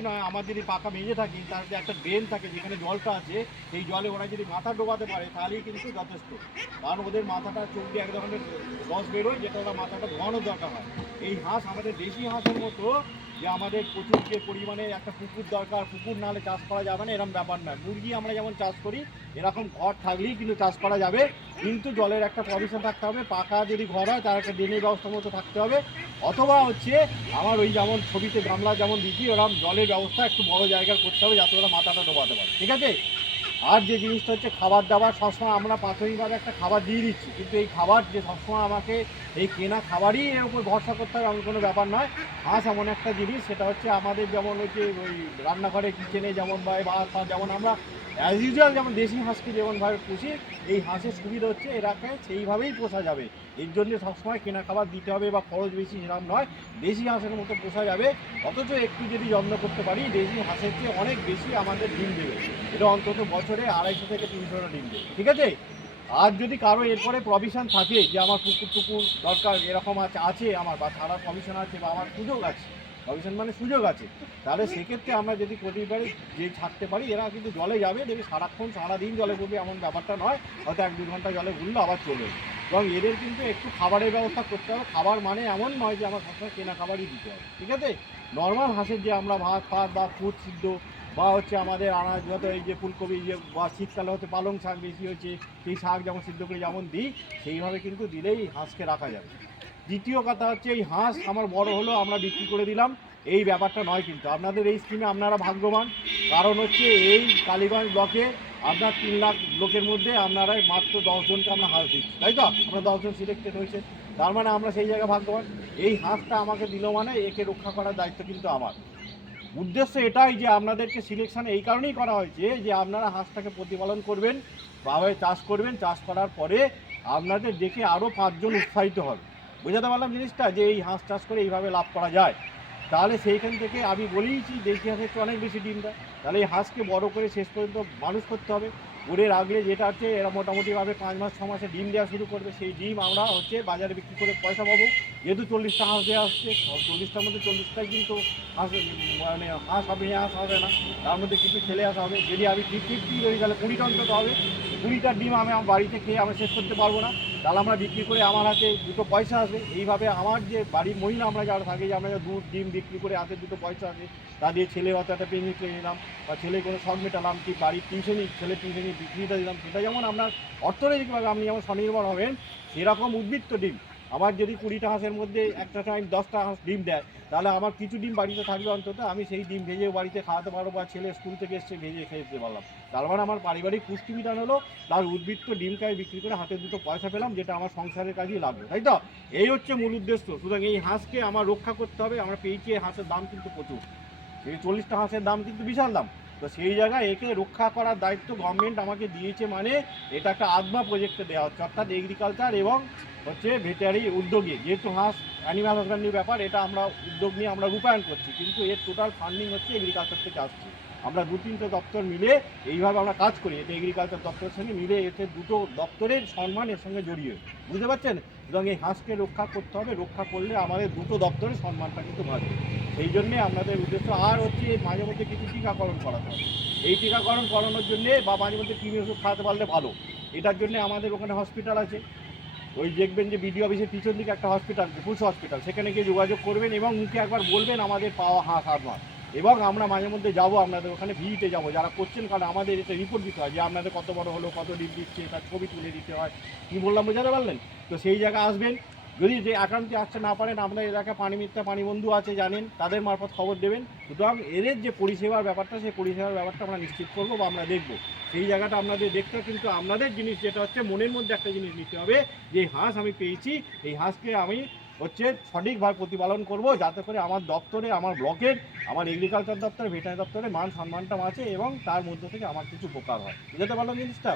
কি নয়, আমার যদি পাকা মেঝে থাকে তার যে একটা ড্রেন থাকে যেখানে জলটা আছে, সেই জলে ওরা যদি মাথা ডোবাতে পারে তাহলেই কিন্তু যথেষ্ট। কারণ ওদের মাথাটা চোখ দিয়ে এক ধরনের রস বেরোয়, যেটা ওরা মাথাটা ধোয়ানোর দরকার হয়। এই হাঁস আমাদের দেশি হাঁসের মতো যে আমাদের প্রচুর যে পরিমাণে একটা পুকুর দরকার, পুকুর না হলে চাষ করা যাবে না, এরকম ব্যাপার নয়। মুরগি আমরা যেমন চাষ করি এরকম ঘর থাকলেই কিন্তু চাষ করা যাবে, কিন্তু জলের একটা প্রভিশন থাকতে হবে। পাকা যদি ঘর হয় তার একটা ড্রেনের ব্যবস্থা মতো থাকতে হবে, অথবা হচ্ছে আমার ওই যেমন ছবিতে গামলা যেমন দিচ্ছি ওরকম জলের ব্যবস্থা একটু বড় জায়গার করতে হবে যাতে ওরা মাথাটা ডোবাতে পারে, ঠিক আছে। আর যে জিনিসটা হচ্ছে খাবার দাবার, সবসময় আমরা প্রাথমিকভাবে একটা খাবার দিয়ে দিচ্ছি, কিন্তু এই খাবার যে সবসময় আমাকে এই কেনা খাবারই এর উপর ভরসা করতে হবে এমন কোনো ব্যাপার নয়। হাঁস এমন একটা জিনিস, সেটা হচ্ছে আমাদের যেমন হচ্ছে ওই রান্নাঘরে কিচেনে যেমন বা ভাত ফাত যেমন আমরা অ্যাজ ইউজুয়াল যেমন দেশি হাঁসকে যেমনভাবে পুষি, এই হাঁসের সুবিধা হচ্ছে এরাকে সেইভাবেই পোষা যাবে। এর জন্য সবসময় কেনা খাবার দিতে হবে বা খরচ বেশি সেরকম নয়, দেশি হাঁসের মতো পোষা যাবে। অথচ একটু যদি যত্ন করতে পারি দেশি হাঁসের চেয়ে অনেক বেশি আমাদের ডিম দেবে। এটা অন্তত বছরে 250 থেকে 300টা ডিম দেবে, ঠিক আছে। আর যদি কারো এরপরে প্রভিশন থাকে যে আমার পুকুর টুকুর দরকার এরকম আছে আমার, বা ছাড়ার প্রভিশন আছে বা আমার সুযোগ আছে, প্রভিশন মানে সুযোগ আছে, তাহলে সেক্ষেত্রে আমরা যদি প্রতিবারে যে ছাড়তে পারি এরা কিন্তু জলে যাবে, দেখবি সারাক্ষণ সারাদিন জলে পড়বে এমন ব্যাপারটা নয়, হয়তো 1-2 ঘন্টা জলে ঘুরলো আবার চলে। এবং এদের কিন্তু একটু খাবারের ব্যবস্থা করতে হবে। খাবার মানে এমন নয় যে আমার সবসময় কেনা খাবারই দিতে হবে, ঠিক আছে। নর্মাল হাঁসের যে আমরা ভাত ফাত বা খুদ সিদ্ধ বা হচ্ছে আমাদের আনাজ যত এই যে ফুলকপি যে বা শীতকালে হচ্ছে পালং শাক বেশি হচ্ছে, সেই শাক যেমন সিদ্ধ করে যেমন দিই সেইভাবে কিন্তু দিলেই হাঁসকে রাখা যাবে। দ্বিতীয় কথা হচ্ছে এই হাঁস আমার বড় হলো আমরা বিক্রি করে দিলাম, এই ব্যাপারটা নয়। কিন্তু আপনাদের এই স্কিমে আপনারা ভাগ্যবান, কারণ হচ্ছে এই কালীগঞ্জ ব্লকে আপনার 3 লাখ লোকের মধ্যে আপনারা মাত্র 10 জনকে আমরা হাঁস দিচ্ছি, তাই তো। আমরা 10 জন সিলেক্টেড হয়েছে, তার মানে আমরা সেই জায়গায় ভাগ্যবান। এই হাঁসটা আমাকে দিল মানে একে রক্ষা করার দায়িত্ব কিন্তু আমার। উদ্দেশ্য এটাই যে আপনাদেরকে সিলেকশন এই কারণেই করা হয়েছে যে আপনারা হাঁসটাকে প্রতিপালন করবেন, ভাবে চাষ করবেন, চাষ করার পরে আপনাদের দেখে আরও 5 জন উৎসাহিত হবে। বোঝাতে পারলাম জিনিসটা, যে এই হাঁস চাষ করে এইভাবে লাভ করা যায়। তাহলে সেইখান থেকে আমি বলেইছি দেশি হাঁসের তো অনেক বেশি ডিম দেয়, তাহলে এই হাঁসকে বড় করে শেষ পর্যন্ত মানুষ করতে হবে। করে রাখলে যেটা হচ্ছে এরা মোটামুটিভাবে 5 মাস 6 মাসে ডিম দেওয়া শুরু করবে, সেই ডিম আমরা হচ্ছে বাজারে বিক্রি করে পয়সা পাবো। যেহেতু 40টা হাঁস দেওয়া আসছে, 40টার মধ্যে 40টাই কিন্তু হাঁস মানে হাঁস হবে, হাঁস হবে না, তার মধ্যে কিছু ছেলে হাঁস হবে। যদি আমি ঠিক করি তাহলে 20টা অন্তত হবে। 20টার ডিম আমি আমার বাড়িতে খেয়ে আমি শেষ করতে পারবো না, তাহলে আমরা বিক্রি করে আমার হাতে দুটো পয়সা আসবে। এইভাবে আমার যে বাড়ির মহিলা আমরা যারা থাকি, যে আমরা দুধ ডিম বিক্রি করে হাতে দুটো পয়সা আসে, তা দিয়ে ছেলে হয়তো একটা পেনজিট কিনে নিলাম বা ছেলে কোনো শখ মেটালাম, কি বাড়ির টিউশনি ছেলে টিউশনি বিক্রিটা দিলাম, সেটা যেমন আপনার অর্থনৈতিকভাবে আপনি যেমন স্বনির্ভর হবেন, সেরকম উদ্বৃত্ত ডিম আমার যদি 20টা হাঁসের মধ্যে একটা টাইম 10টা হাঁস ডিম দেয়, তাহলে আমার কিছু ডিম বাড়িতে থাকবে অন্তত, আমি সেই ডিম ভেজে বাড়িতে খাওয়াতে পারবো, বা ছেলে স্কুল থেকে এসছে ভেজে খেয়ে দিতে পারলাম। তার মানে আমার পারিবারিক পুষ্টি বিধান হলো, তার উদ্বৃত্ত ডিমকে আমি বিক্রি করে হাতে দুটো পয়সা পেলাম, যেটা আমার সংসারের কাজেই লাগবে, তাই তো। এই হচ্ছে মূল উদ্দেশ্য। সুতরাং এই হাঁসকে আমার রক্ষা করতে হবে। আমরা পেয়েছি এই হাঁসের দাম কিন্তু প্রচুর, এই 40টা হাঁসের দাম কিন্তু বিশাল দাম। তো সেই জায়গায় একে রক্ষা করার দায়িত্ব গভর্নমেন্ট আমাকে দিয়েছে, মানে এটা একটা আদমা প্রজেক্টে দেওয়া হচ্ছে, অর্থাৎ এগ্রিকালচার এবং হচ্ছে ভেটেরিনারি উদ্যোগে, যেহেতু হাঁস অ্যানিম্যাল হাসব্যান্ডারির ব্যাপার, এটা আমরা উদ্যোগ নিয়ে আমরা রূপায়ণ করছি, কিন্তু এর টোটাল ফান্ডিং হচ্ছে এগ্রিকালচার থেকে আসছে। আমরা 2-3টে দপ্তর মিলে এইভাবে আমরা কাজ করি, এটা এগ্রিকালচার দপ্তরের সঙ্গে মিলে, এতে দুটো দপ্তরের সম্মান এর সঙ্গে জড়িয়ে, বুঝতে পারছেন। এবং এই হাঁসকে রক্ষা করতে হবে, রক্ষা করলে আমাদের দুটো দপ্তরের সম্মানটা কিন্তু বাড়বে, সেই জন্যে আপনাদের উদ্দেশ্য। আর হচ্ছে মাঝে মধ্যে কিছু টিকাকরণ করাতে হবে। এই টিকাকরণ করানোর জন্যে বা মাঝে মধ্যে কৃমি ওষুধ খাওয়াতে পারলে ভালো। এটার জন্য আমাদের ওখানে হসপিটাল আছে, ওই দেখবেন যে বিডিও অফিসের পিছন দিকে একটা হসপিটাল, পশু হসপিটাল, সেখানে গিয়ে যোগাযোগ করবেন এবং মুখে একবার বলবেন আমাদের পাওয়া হাঁস আমার। এবং আমরা মাঝে মধ্যে যাবো আপনাদের ওখানে, ভিজিটে যাবো যারা করছেন, কারণ আমাদের এটা রিপোর্ট দিতে হয় যে আপনাদের কত বড় হলো, কত ডিম দিচ্ছে, তার ছবি তুলে দিতে হয়। কী বললাম বোঝাতে পারলেন? তো সেই জায়গায় আসবেন। যদি যে একান্তে আসতে না পারেন, আপনার এলাকায় পানিমিত্রা পানি বন্ধু আছে জানেন, তাদের মারফত খবর দেবেন। সুতরাং এদের যে পরিষেবার ব্যাপারটা, সেই পরিষেবার ব্যাপারটা আমরা নিশ্চিত করবো বা আমরা দেখবো। সেই জায়গাটা আপনাদের দেখতে, কিন্তু আপনাদের জিনিস যেটা হচ্ছে মনের মধ্যে একটা জিনিস নিতে হবে, যে হাঁস আমি পেয়েছি, এই হাঁসকে আমি হচ্ছে সঠিকভাবে প্রতিপালন করব, যাতে করে আমার দপ্তরে, আমার ব্লকের, আমার এগ্রিকালচার দপ্তরে, ভেটেরিনারি দপ্তরে মান সম্মানটা আছে এবং তার মধ্যে থেকে আমার কিছু উপকার হয়। বুঝতে পারলাম জিনিসটা।